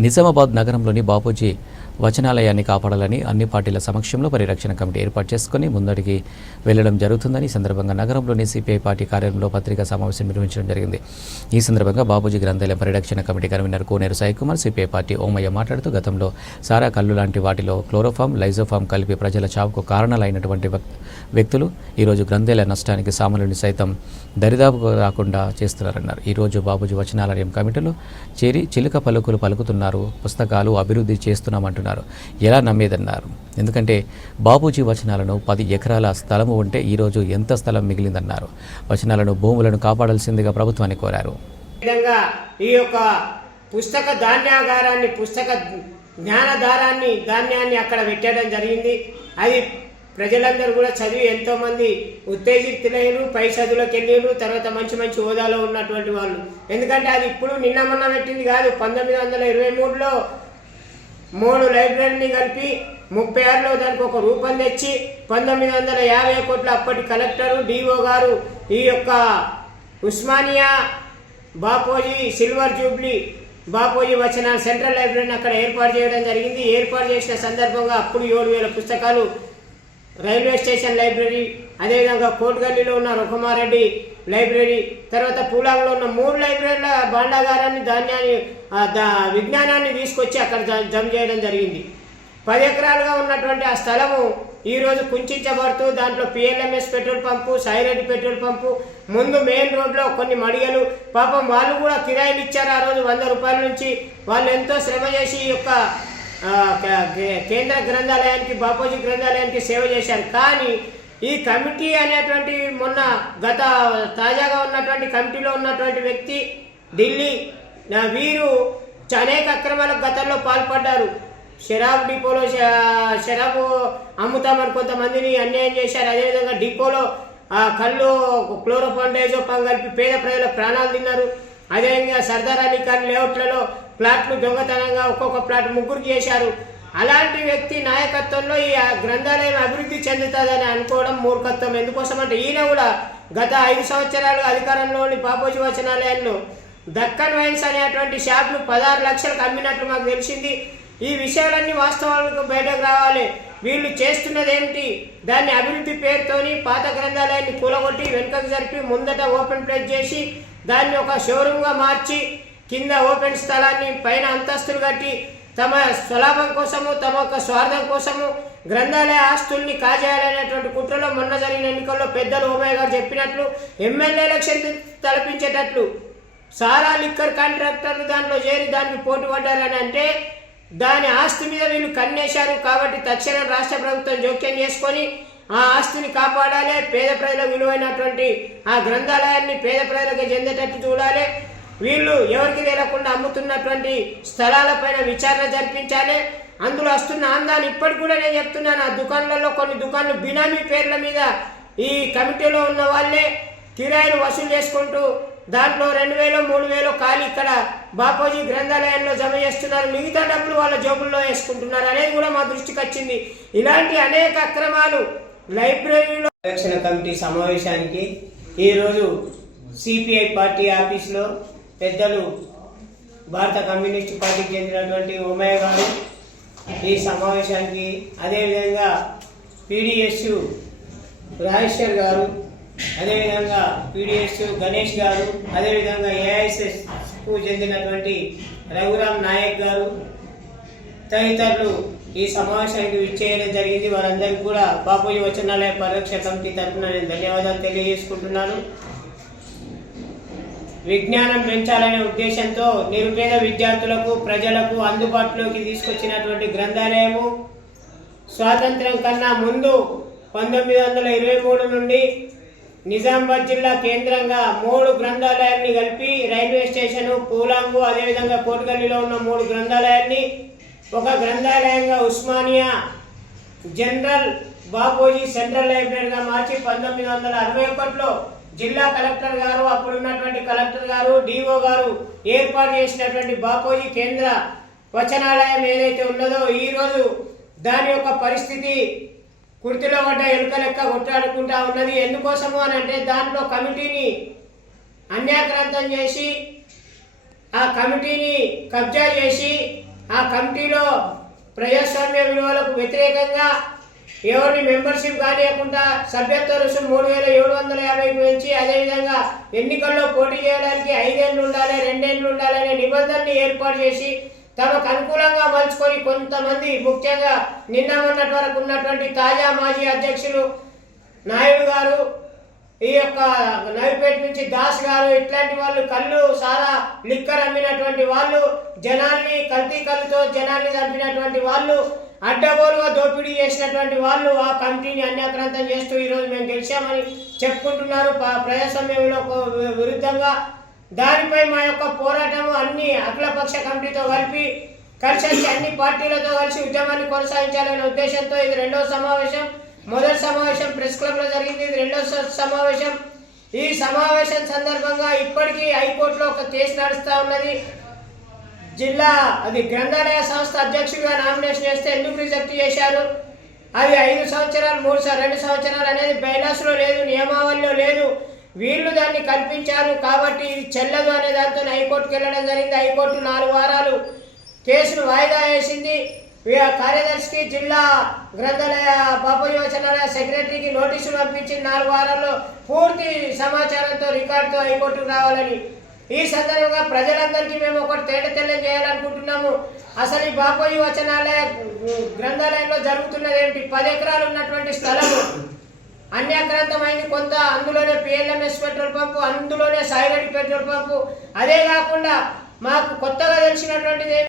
నిజామాబాద్ నగరంలోని బాపూజీ వచనాలయాన్ని కాపాడాలని అన్ని పార్టీల సమక్షంలో పరిరక్షణ కమిటీ ఏర్పాటు చేసుకుని ముందడికి వెళ్లడం జరుగుతుందని ఈ సందర్భంగా నగరంలోని సిపిఐ పార్టీ కార్యాలయంలో పత్రికా సమావేశం నిర్వహించడం జరిగింది. ఈ సందర్భంగా బాపూజీ గ్రంథాలయం పరిరక్షణ కమిటీ కన్వీనర్ కోనేరు సాయికుమార్, సిపిఐ పార్టీ ఓమయ్య మాట్లాడుతూ గతంలో సారా కళ్ళు లాంటి వాటిలో క్లోరోఫామ్, లైజోఫామ్ కలిపి ప్రజల చావుకు కారణాలైనటువంటి వ్యక్తులు ఈరోజు గ్రంథాలయ నష్టానికి సామాన్యుని సైతం దరిదాపు రాకుండా చేస్తున్నారన్నారు. ఈరోజు బాపూజీ వచనాలయం కమిటీలో చేరి చిలుక పలుకులు పలుకుతున్నారు, పుస్తకాలు అభివృద్ధి చేస్తున్నామంటున్నారు. ఎలా నమ్మేదన్నారు. ఎందుకంటే బాపూజీ వచనాలను 10 ఎకరాల స్థలము ఉంటే ఈరోజు ఎంత స్థలం మిగిలిందన్నారు. వచనాలను, భూములను కాపాడాల్సిందిగా ప్రభుత్వాన్ని కోరారు. ఈ యొక్క పుస్తక ధాన్యాగారాన్ని, పుస్తక ధాన్యాన్ని అక్కడ పెట్టడం జరిగింది. అది ప్రజలందరూ కూడా చదివి ఎంతోమంది ఉత్తేజితులైన, పై చదువులకు వెళ్ళారు. తర్వాత మంచి మంచి హోదాలో ఉన్నటువంటి వాళ్ళు. ఎందుకంటే అది ఇప్పుడు నిన్న మొన్న పెట్టింది కాదు. 1923లో 3 లైబ్రరీని కలిపి 36లో దానికి ఒక రూపం తెచ్చి 1950 కోట్ల అప్పటి కలెక్టరు, డిఓ గారు ఈ యొక్క ఉస్మానియా బాపూజీ సిల్వర్ జూబ్లీ బాపూజీ వచనాల సెంట్రల్ లైబ్రరీని అక్కడ ఏర్పాటు చేయడం జరిగింది. ఏర్పాటు చేసిన సందర్భంగా అప్పుడు 7,000 పుస్తకాలు రైల్వే స్టేషన్ లైబ్రరీ, అదేవిధంగా కోట్గల్లీలో ఉన్న రుఖమారెడ్డి లైబ్రరీ, తర్వాత పూలాంలో ఉన్న 3 లైబ్రరీల భాండాగారాన్ని, విజ్ఞానాన్ని తీసుకొచ్చి అక్కడ జమ చేయడం జరిగింది. 10 ఎకరాలుగా ఉన్నటువంటి ఆ స్థలము ఈరోజు కుంచబడుతూ దాంట్లో PLMS petrol pump, Sai Reddy petrol pump, ముందు మెయిన్ రోడ్లో కొన్ని మడిగలు, పాపం వాళ్ళు కూడా కిరాయిలు ఇచ్చారు. ఆ రోజు 100 రూపాయల నుంచి వాళ్ళు ఎంతో శ్రమ చేసి ఈ యొక్క కేంద్ర గ్రంథాలయానికి, బాపూజీ గ్రంథాలయానికి సేవ చేశారు. కానీ ఈ కమిటీ అనేటువంటి తాజాగా ఉన్నటువంటి కమిటీలో ఉన్నటువంటి వ్యక్తి ఢిల్లీ వీరు అనేక అక్రమాలకు గతంలో పాల్పడ్డారు. షరాబ్ డిపోలో షరాబు అమ్ముతామని కొంతమందిని అన్యాయం చేశారు. అదేవిధంగా డిపోలో కళ్ళు క్లోరోఫామ్, డైజోఫామ్ కలిపి పేద ప్రజల ప్రాణాలు తిన్నారు. అదేవిధంగా సర్దార్ అలీ ఖాన్ లేఅవుట్లలో ప్లాట్లు దొంగతనంగా ఒక్కొక్క ప్లాట్ 3 చేశారు. అలాంటి వ్యక్తి నాయకత్వంలో ఈ గ్రంథాలయం అభివృద్ధి చెందుతుందని అనుకోవడం మూర్ఖత్వం. ఎందుకోసం అంటే ఈయన కూడా గత 5 సంవత్సరాలు అధికారంలోని బాపూజీ వచనాలయంలో దక్కన్ వైన్స్ అనేటువంటి షాప్ను 16 లక్షలకు అమ్మినట్లు మాకు తెలిసింది. ఈ విషయాలన్నీ వాస్తవాలకు బయటకు రావాలి. వీళ్ళు చేస్తున్నది ఏమిటి? దాన్ని అభివృద్ధి పేరుతోని పాత గ్రంథాలయాన్ని కూలగొట్టి వెనుకకు జరిపి ముందట ఓపెన్ ప్లేస్ చేసి దాన్ని ఒక షోరూమ్గా మార్చి కింద ఓపెన్ స్థలాన్ని పైన అంతస్తులు కట్టి తమ స్వలాభం కోసము, తమ యొక్క స్వార్థం కోసము గ్రంథాలయ ఆస్తుల్ని కాజేయాలనేటువంటి కుట్రలో మొన్న జరిగిన ఎన్నికల్లో పెద్దలు ఓమయ్య గారు చెప్పినట్లు ఎమ్మెల్యే ఎలక్షన్ తలపించేటట్లు సారా లిక్కర్ కాంట్రాక్టర్లు దాంట్లో చేరి దానికి పోటీ పడ్డారని అంటే దాని ఆస్తి మీద వీళ్ళు కన్నేశారు. కాబట్టి తక్షణం రాష్ట్ర ప్రభుత్వం జోక్యం చేసుకొని ఆ ఆస్తిని కాపాడాలి. పేద ప్రజలకు విలువైనటువంటి ఆ గ్రంథాలయాన్ని పేద ప్రజలకు చెందేటట్టు చూడాలి. వీళ్ళు ఎవరికి తెలియకుండా అమ్ముతున్నటువంటి స్థలాలపైన విచారణ జరిపించాలి. అందులో వస్తున్న ఆందాన్ని ఇప్పటికి కూడా నేను చెప్తున్నాను, ఆ దుకాణాలలో కొన్ని దుకాణాలు బినామీ పేర్ల మీద ఈ కమిటీలో ఉన్న వాళ్ళే కిరాయిలు వసూలు చేసుకుంటూ దాంట్లో 2,000, 3,000 ఖాళీ ఇక్కడ బాపూజీ గ్రంథాలయంలో జమ చేస్తున్నారు. మిగతా డబ్బులు వాళ్ళ జోబుల్లో వేసుకుంటున్నారు అనేది కూడా మా దృష్టికి వచ్చింది. ఇలాంటి అనేక అక్రమాలు లైబ్రరీలో పరిరక్షణ కమిటీ సమావేశానికి ఈరోజు సిపిఐ పార్టీ ఆఫీసులో పెద్దలు భారత కమ్యూనిస్ట్ పార్టీకి చెందినటువంటి ఓమయ్య గారు ఈ సమావేశానికి, అదేవిధంగా పిడిఎస్ రాజేశ్వర్ గారు, అదేవిధంగా పిడిఎస్ గణేష్ గారు, అదేవిధంగా ఏఐఎస్ఎస్కు చెందినటువంటి రఘురామ్ నాయక్ గారు తదితరులు ఈ సమావేశానికి విచ్చేయడం జరిగింది. వారందరికీ కూడా బాపూజీ వచనాలయ పరిరక్షణ కమిటీ తరఫున నేను ధన్యవాదాలు తెలియజేసుకుంటున్నాను. విజ్ఞానం పెంచాలనే ఉద్దేశంతో నిరుపేద విద్యార్థులకు, ప్రజలకు అందుబాటులోకి తీసుకొచ్చినటువంటి గ్రంథాలయము స్వాతంత్ర్యం కన్నా ముందు 1923 నుండి నిజామాబాద్ జిల్లా కేంద్రంగా 3 గ్రంథాలయాన్ని కలిపి రైల్వే స్టేషను, పూలాంగు, అదేవిధంగా కోటగల్లీలో ఉన్న 3 గ్రంథాలయాన్ని ఒక గ్రంథాలయంగా ఉస్మానియా జనరల్ బాపూజీ సెంట్రల్ లైబ్రరీగా మార్చి 1961లో జిల్లా కలెక్టర్ గారు, అప్పుడున్నటువంటి కలెక్టర్ గారు, డిఓ గారు ఏర్పాటు చేసినటువంటి బాపూజీ కేంద్ర వచనాలయం ఏదైతే ఉన్నదో ఈరోజు దాని యొక్క పరిస్థితి కుర్తిలో పడ్డ ఎలుక లెక్క కొట్టాడుకుంటా ఉన్నది. ఎందుకోసము అని అంటే దాంట్లో కమిటీని అన్యాక్రాంతం చేసి ఆ కమిటీని కబ్జా చేసి ఆ కమిటీలో ప్రజాస్వామ్య విలువలకు వ్యతిరేకంగా ఎవరిని మెంబర్షిప్ కానియకుండా సభ్యత్వ రుసుము 3,750కి పెంచి అదేవిధంగా ఎన్నికల్లో పోటీ చేయడానికి 5 ఏళ్ళు ఉండాలి 2 ఏళ్ళు ఉండాలనే నిబంధనని ఏర్పాటు చేసి తమకు అనుకూలంగా మలుచుకొని కొంతమంది ముఖ్యంగా నిన్న మొన్నటి వరకు ఉన్నటువంటి తాజా మాజీ అధ్యక్షులు నాయుడు గారు, ఈ యొక్క నవిపేట నుంచి దాస్ గారు, ఇట్లాంటి వాళ్ళు కళ్ళు సారా లిక్కర్ అమ్మినటువంటి వాళ్ళు, జనాల్ని కల్తీ కళ్ళుతో జనాల్ని చంపినటువంటి వాళ్ళు, అడ్డగోలుగా దోపిడీ చేసినటువంటి వాళ్ళు ఆ కమిటీని అన్యాక్రాంతం చేస్తూ ఈరోజు మేము గెలిచామని చెప్పుకుంటున్నారు ప్రజాస్వామ్యంలో విరుద్ధంగా. దానిపై మా యొక్క పోరాటం అన్ని అఖిలపక్ష కమిటీతో కలిసి అన్ని పార్టీలతో కలిసి ఉద్యమాన్ని కొనసాగించాలనే ఉద్దేశంతో ఇది 2వ సమావేశం. మొదటి సమావేశం ప్రెస్ క్లబ్లో జరిగింది, ఇది 2వ సమావేశం. ఈ సమావేశం సందర్భంగా ఇప్పటికీ హైకోర్టులో ఒక కేసు నడుస్తూ ఉన్నది. గ్రంథాలయ సంస్థ అధ్యక్షుడిగా నామినేషన్ చేస్తే ఎందుకు రిజెక్ట్ చేశారు? అది 5 సంవత్సరాలు 2 సంవత్సరాలు అనేది బైలాస్లో లేదు, నియమావళిలో లేదు. వీళ్ళు దాన్ని కల్పించారు కాబట్టి ఇది చెల్లదు అనే దాంతో హైకోర్టుకు వెళ్ళడం జరిగింది. హైకోర్టు 4 వారాలు కేసును వాయిదా వేసింది. కార్యదర్శికి, జిల్లా గ్రంథాలయ బాపూజీ వచనాలయ సెక్రటరీకి నోటీసులు పంపించి 4 వారాల్లో పూర్తి సమాచారంతో రికార్డుతో హైకోర్టుకు రావాలని. ఈ సందర్భంగా ప్రజలందరికీ మేము ఒకటి తేటతెల్లం చేయాలనుకుంటున్నాము. అసలు ఈ బాపూజీ వచనాలయ గ్రంథాలయంలో జరుగుతున్నది ఏమిటి? 10 ఎకరాలు ఉన్నటువంటి స్థలము అన్యాక్రాంతమైంది కొంత. అందులోనే పిఎల్ఎంఎస్ పెట్రోల్ పంపు, అందులోనే సాయిరెడ్డి పెట్రోల్ పంపు. అదే కాకుండా మాకు కొత్తగా తెలిసినటువంటిది